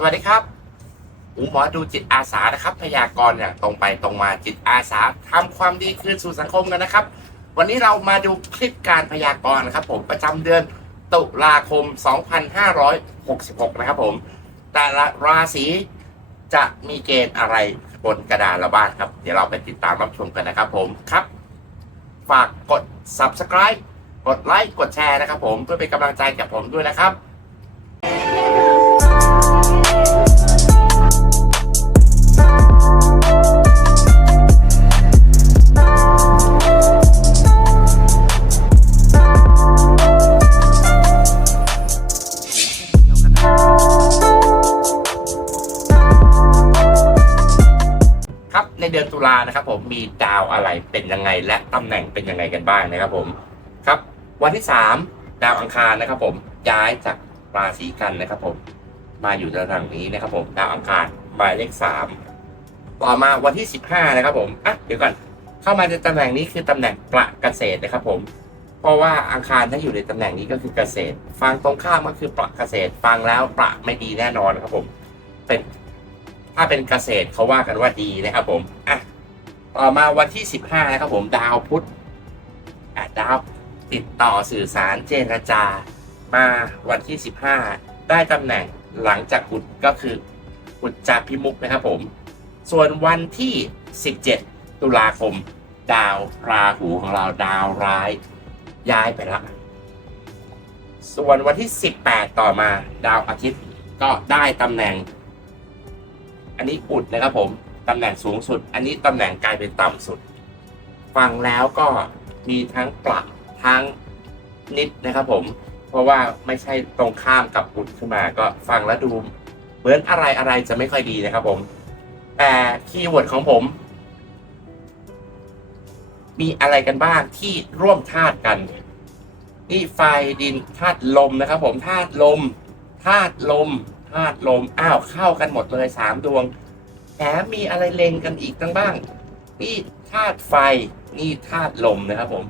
สวัสดีครับอูหมอดูจิตอาสานะครับ พยากรณ์เนี่ยตรงไปตรงมาจิตอาสาทำความดีคืนสู่สังคมกันนะครับ วันนี้เรามาดูคลิปการพยากรณ์นะครับ ผมประจำเดือนตุลาคม 2566 นะครับ ผม แต่ละราศีจะมีเกณฑ์อะไรบนกระดานละบ้างครับ เดี๋ยวเราไปติดตามรับชมกันนะครับผมครับ ฝากกด subscribe กดไลค์กดแชร์นะครับ ผมเพื่อเป็นกำลังใจกับผมด้วยนะครับ อะไรเป็นยังไงและตำแหน่งเป็นยังไงกันบ้างนะครับผมครับวันที่ 3 ดาวอังคารนะครับผมย้ายจากราศีกันนะครับผมมาอยู่ตำแหน่งนี้นะครับผมดาวอังคารหมายเลข3ต่อมาวันที่ 15 นะครับผมอะเดี๋ยวก่อนเข้ามาในตำแหน่งนี้คือตำแหน่งประเกษตรนะครับผมเพราะว่าอังคารถ้าอยู่ในตำแหน่งนี้ก็คือเกษตร ฟังตรงข้ามก็คือประเกษตร ฟังแล้วประไม่ดีแน่นอนครับผมเป็นถ้าเป็นเกษตรเขาว่ากันว่าดีนะครับผมอะ ต่อมาวันที่ 15 นะครับผมดาวพุธอะดาวติดต่อสื่อสารเจรจา มาวันที่ 15 ได้ตำแหน่งหลังจากอุดก็คืออุดจาพิมุกนะครับผม ส่วนวันที่ 17 ตุลาคม ดาวราหูของเราดาวร้าย ย้ายไปแล้วส่วนวันที่ 18 ต่อมาดาวอาทิตย์ก็ได้ตำแหน่ง อันนี้อุดนะครับผม ตำแหน่งสูงสุด อันนี้ตำแหน่งกลายเป็นต่ำสุด ฟังแล้วก็มีทั้งปรับทั้งนิดนะครับผม เพราะว่าไม่ใช่ตรงข้ามกับอุดขึ้นมา ก็ฟังแล้วดู เหมือนอะไรอะไรจะไม่ค่อยดีนะครับผม แต่คีย์เวิร์ดของผม มีอะไรกันบ้างที่ร่วมธาตุกันนี่ไฟดินธาตุลมนะครับผมธาตุลมธาตุลมธาตุลมอ้าวเข้ากันหมดเลยสามดวง แถมมีอะไรเลงกันอีกตั้งบ้าง นี่ธาตุไฟ นี่ธาตุลมนะครับผม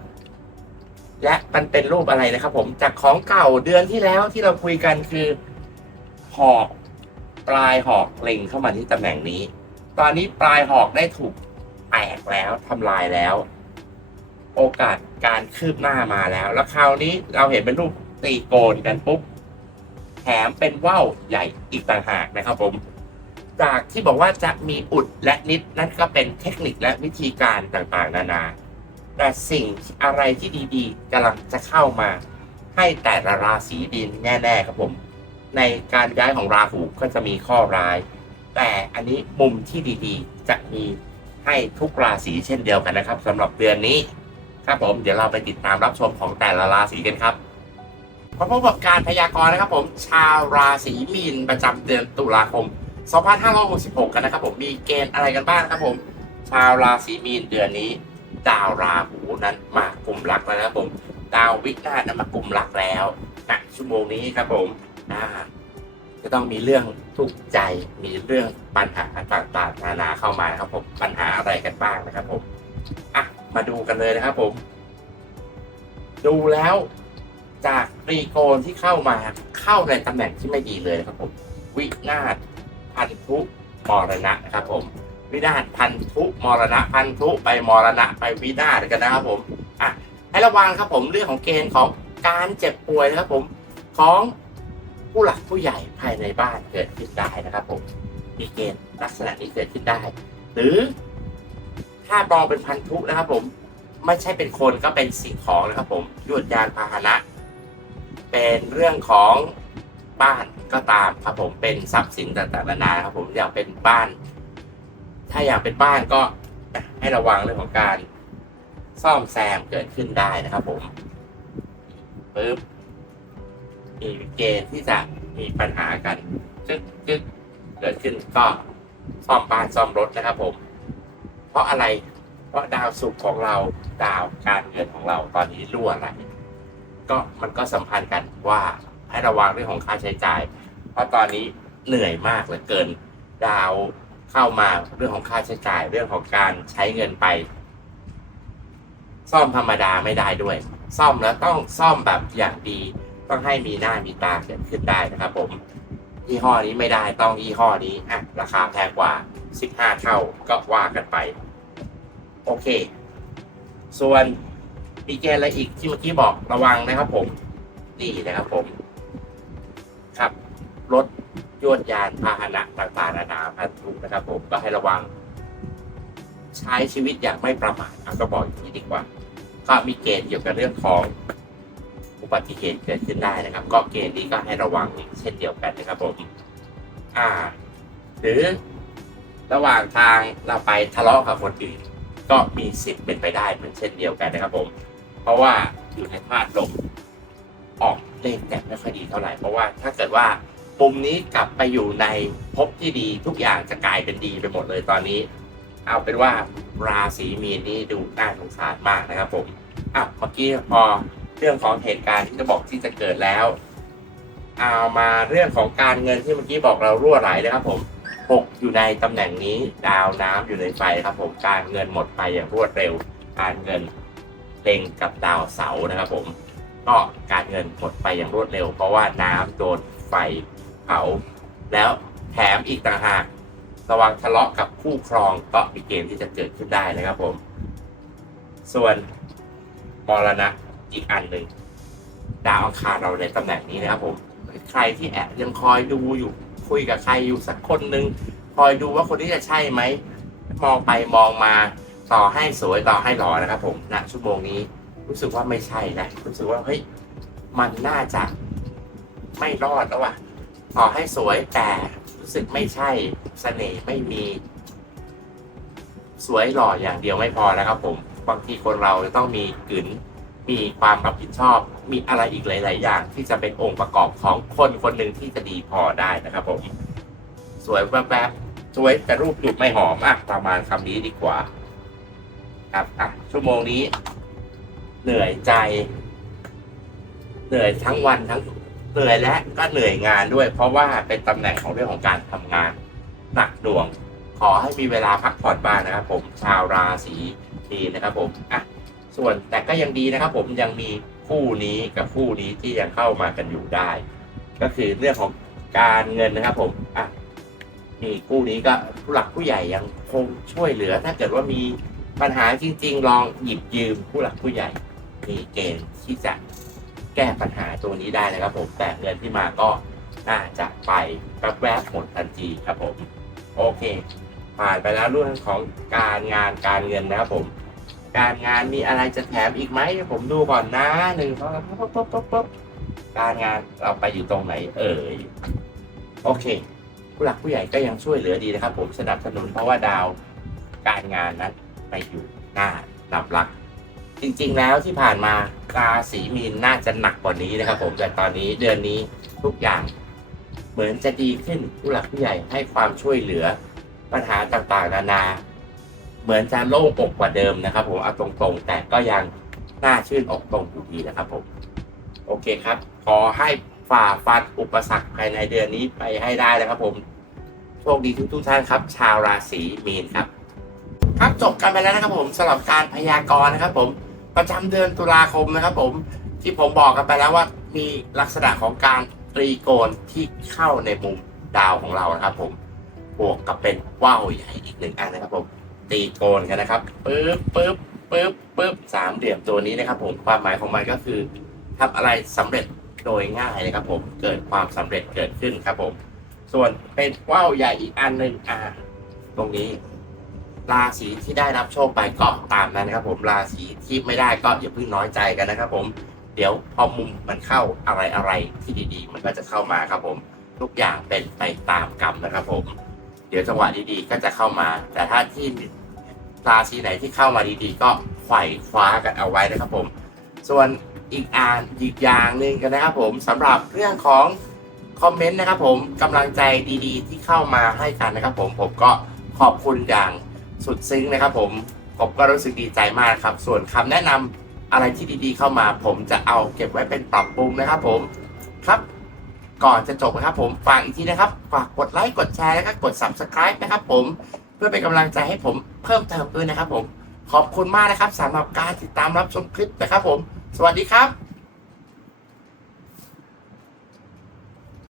และมันเป็นรูปอะไรนะครับผม จากของเก่าเดือนที่แล้วที่เราคุยกันคือ หอกปลายหอกเล็งเข้ามาที่ตำแหน่งนี้ ตอนนี้ปลายหอกได้ถูกแตกแล้วทำลายแล้ว โอกาสการคืบหน้ามาแล้ว แล้วคราวนี้เราเห็นเป็นรูปตีโกนกันปุ๊บ แถมเป็นว่าวใหญ่อีกต่างหากนะครับผม จากที่บอกว่าจะมีอุดและนิดนั่นก็เป็นเทคนิคและวิธีการต่างๆ นานา แต่สิ่งอะไรที่ดีๆกำลังจะเข้ามาให้แต่ละราศีดินแน่ๆครับผม ในการย้ายของราหูก็จะมีข้อร้าย แต่อันนี้มุมที่ดีๆ จะมีให้ทุกราศีเช่นเดียวกันนะครับสำหรับเดือนนี้ครับผมเดี๋ยวเราไปติดตามรับชมของแต่ละราศีกันครับมาพบกับการพยากรณ์นะครับผมชาวราศีมีนประจำเดือนตุลาคม 2566 กันนะครับผมมีเกณฑ์อะไรกันบ้างครับผม ชาวราศีมีนเดือนนี้ ดาวราหูนั้นมากลุ่มรักแล้วนะครับผม ดาววินาศนั้นมากลุ่มรักแล้วณชั่วโมงนี้ครับผมอ่าจะต้องมีเรื่องทุกข์ใจมีเรื่องปัญหาต่างๆนานาเข้ามาครับผมปัญหาอะไรกันบ้างนะครับผมอะมาดูกันเลยนะครับผม ดูแล้วจากตรีโกณที่เข้ามาเข้าในตำแหน่งที่ไม่ดีเลยนะครับผม วินาศ พันธุมรณะนะครับผมวินาศพันธุมรณะพันธุไปมรณะไปวินาศกันนะครับผมอะให้ระวังครับผมเรื่องของเกณฑ์ของการเจ็บป่วยนะครับผมของผู้หลักผู้ใหญ่ภายในบ้านเกิดขึ้นได้นะครับผมมีเกณฑ์ลักษณะนี้เกิดขึ้นได้ หรือถ้ามองเป็นพันธุนะครับผมไม่ใช่เป็นคนก็เป็นสิ่งของนะครับผมยวดยานพาหนะ เป็นเรื่องของ บ้านก็ตามครับผมเป็นทรัพย์สินต่างๆนานาครับผมอยากเป็นบ้าน ถ้าอยากเป็นบ้านก็ให้ระวังเรื่องของการซ่อมแซมเกิดขึ้นได้นะครับผมปึ๊บมีเกณฑ์ที่จะมีปัญหากันจึ๊กจึ๊กเกิดขึ้นก็ซ่อมบ้านซ่อมรถนะครับผม เพราะอะไรเพราะดาวศุกร์ของเราดาวการเงินของเราตอนนี้รั่วไหลก็มันก็สัมพันธ์กันว่า ให้ระวังเรื่องของค่าใช้จ่าย เพราะตอนนี้เหนื่อยมากเหลือเกินดาวเข้ามาเรื่องของค่าใช้จ่ายเรื่องของการใช้เงินไป ซ่อมธรรมดาไม่ได้ด้วย ซ่อมแล้วต้องซ่อมแบบอย่างดีต้องให้มีหน้ามีตาเกิดขึ้นได้นะครับ ผมยี่ห้อนี้ไม่ได้ต้องยี่ห้อนี้อะราคาแพงกว่า 15 เท่าก็ว่ากันไป โอเค ส่วนมีเกณฑ์อะไรอีกที่เมื่อกี้บอกระวังนะครับผม นี่นะครับผม รถยวดยานพาหนะต่างๆนานาพันธุนะครับผมก็ให้ระวัง ใช้ชีวิตอย่างไม่ประมาทเอาก็บอกอย่างนี้ดีกว่า ก็มีเกณฑ์เกี่ยวกับเรื่องของอุบัติเหตุเกิดขึ้นได้นะครับ ก็เกณฑ์นี้ก็ให้ระวังอีกเช่นเดียวกันนะครับผมอ่า หรือระหว่างทางเราไปทะเลาะกับคนอื่นก็มีสิทธิ์เป็นไปได้เหมือนเช่นเดียวกันนะครับผม เพราะว่าอยู่ในธาตุลมออกเลขแต่ไม่ค่อยดีเท่าไหร่เพราะว่าถ้าเกิดว่า ปุ่มนี้กลับไปอยู่ในภพที่ดีทุกอย่างจะกลายเป็นดีไปหมดเลยตอนนี้ เอาเป็นว่าราศีมีนนี่ดูน่าสงสารมากนะครับผมอะเมื่อกี้พอเรื่องของเหตุการณ์ที่จะบอกที่จะเกิดแล้ว เอามาเรื่องของการเงินที่เมื่อกี้บอกเรารั่วไหลนะครับผมหกอยู่ในตำแหน่งนี้ดาวน้ำอยู่ในไฟครับผมการเงินหมดไปอย่างรวดเร็ว การเงินเล็งกับดาวเสาร์นะครับผมก็การเงินหมดไปอย่างรวดเร็ว เพราะว่าน้ำโดนไฟ เผาแล้วแถมอีกต่างหากระวังทะเลาะกับคู่ครองก็มีเกณฑ์ที่จะเกิดขึ้นได้นะครับผม ส่วนมรณะอีกอันหนึ่งดาวอังคารเราในตำแหน่งนี้นะครับผม ใครที่แอบยังคอยดูอยู่คุยกับใครอยู่สักคนหนึ่งคอยดูว่าคนที่จะใช่ไหมมองไปมองมาต่อให้สวยต่อให้หล่อนะครับ ผมณชั่วโมงนี้รู้สึกว่าไม่ใช่นะรู้สึกว่าเฮ้ยมันน่าจะไม่รอดแล้วว่ะ ต่อให้สวยแต่รู้สึกไม่ใช่เสน่ห์ไม่มี สวยหล่ออย่างเดียวไม่พอนะครับผมบางทีคนเราจะต้องมีกลืนมีความรับผิดชอบ มีอะไรอีกหลาย ๆ อย่าง ที่จะเป็นองค์ประกอบของคนคนหนึ่งที่จะดีพอได้นะครับผม สวยแวบๆสวยแต่รูปจุดไม่หอมอะประมาณคำนี้ดีกว่า ครับอะชั่วโมงนี้ เหนื่อยใจ เหนื่อยทั้งวันทั้ง เหนื่อยและก็เหนื่อยงานด้วย เพราะว่าเป็นตำแหน่งของเรื่องของการทำงานหนักหน่วง ขอให้มีเวลาพักผ่อนบ้างนะครับ ผมชาวราศีมีนะครับผมอะส่วนแต่ก็ยังดีนะครับ ผมยังมีคู่นี้กับคู่นี้ที่ยังเข้ามากันอยู่ได้ ก็คือเรื่องของการเงินนะครับ ผมอะมีคู่นี้ก็ผู้หลักผู้ใหญ่ยังคงช่วยเหลือ ถ้าเกิดว่ามีปัญหาจริง ๆ ลองหยิบยืมผู้หลักผู้ใหญ่มีเกณฑ์ที่จะ แก้ปัญหาตัวนี้ได้นะครับผมแต่เงินที่มาก็น่าจะไปแวบๆหมดทันทีครับผม โอเค ผ่านไปแล้วเรื่องของการงานการเงินนะครับผม การงานมีอะไรจะแถมอีกไหมผมดูก่อนนะหนึ่งสองปุ๊บปุ๊บปุ๊บปุ๊บการงานเราไปอยู่ตรงไหนเอ่ยโอเค ผู้หลักผู้ใหญ่ก็ยังช่วยเหลือดีนะครับ ผมสนับสนุนเพราะว่าดาวการงานนั้นไปอยู่หน้าดับหลัก จริงๆแล้วที่ผ่านมา ราศีมีนน่าจะหนักกว่านี้นะครับ ผมแต่ตอนนี้เดือนนี้ทุกอย่างเหมือนจะดีขึ้นผู้หลักผู้ใหญ่ให้ความช่วยเหลือปัญหาต่างๆ นานา เหมือนจะโล่งอกกว่าเดิมนะครับ ผมเอาตรงๆ แต่ก็ยังน่าชื่นอกตรงอยู่ดีนะครับผมโอเคครับ ขอให้ฝ่าฟันอุปสรรคภายในเดือนนี้ไปให้ได้นะครับผมโชคดีทุกๆท่านครับ ชาวราศีมีนครับ ครับจบกันไปแล้วนะครับผมสำหรับการพยากรณ์นะครับผม ประจำเดือนตุลาคมนะครับผมที่ผมบอกกันไปแล้วว่ามีลักษณะของการตรีโกณที่เข้าในมุมดาวของเรานะครับ ผมบวกกับเป็นว่าวใหญ่อีกหนึ่งอันนะครับผมตีโกนกันนะครับปึ๊บปึ๊บปึ๊บปึ๊บสามเหลี่ยมตัวนี้นะครับ ผมความหมายของมันก็คือทำอะไรสำเร็จโดยง่ายนะครับ ผมเกิดความสำเร็จเกิดขึ้นครับผม ส่วนเป็นว่าวใหญ่อีกอันหนึ่งอ่าตรงนี้ ราศีที่ได้รับโชคไปก็ตามนั้นนะครับ ผมราศีที่ไม่ได้ก็อย่าเพิ่งน้อยใจกันนะครับ ผมเดี๋ยวพอมุมมันเข้าอะไรอะไรที่ดีๆ มันก็จะเข้ามาครับผม ทุกอย่างเป็นไปตามกรรมนะครับ ผม เดี๋ยวจังหวะดีๆก็จะเข้ามา แต่ถ้าที่ราศีไหนที่เข้ามาดีๆ ก็ไขว่คว้ากันเอาไว้นะครับ ผม ส่วนอีกอ่านอีกอย่างหนึ่งกันนะครับ ผมสำหรับเรื่องของคอมเมนต์นะครับ ผมกำลังใจดีๆ ที่เข้ามาให้กันนะครับ ผมผมก็ขอบคุณอย่าง สุดซึ้งนะครับผมผมก็รู้สึกดีใจมากครับ ส่วนคำแนะนำอะไรที่ดีๆเข้ามา ผมจะเอาเก็บไว้เป็นปรับปรุงนะครับ ผมครับก่อนจะจบนะครับผมฝากอีกทีนะครับฝากกดไลค์กดแชร์แล้วก็กด subscribe นะครับผมเพื่อเป็นกำลังใจให้ผมเพิ่มเติมด้วยนะครับผมขอบคุณมากนะครับสำหรับการติดตามรับชมคลิปนะครับผม สวัสดีครับ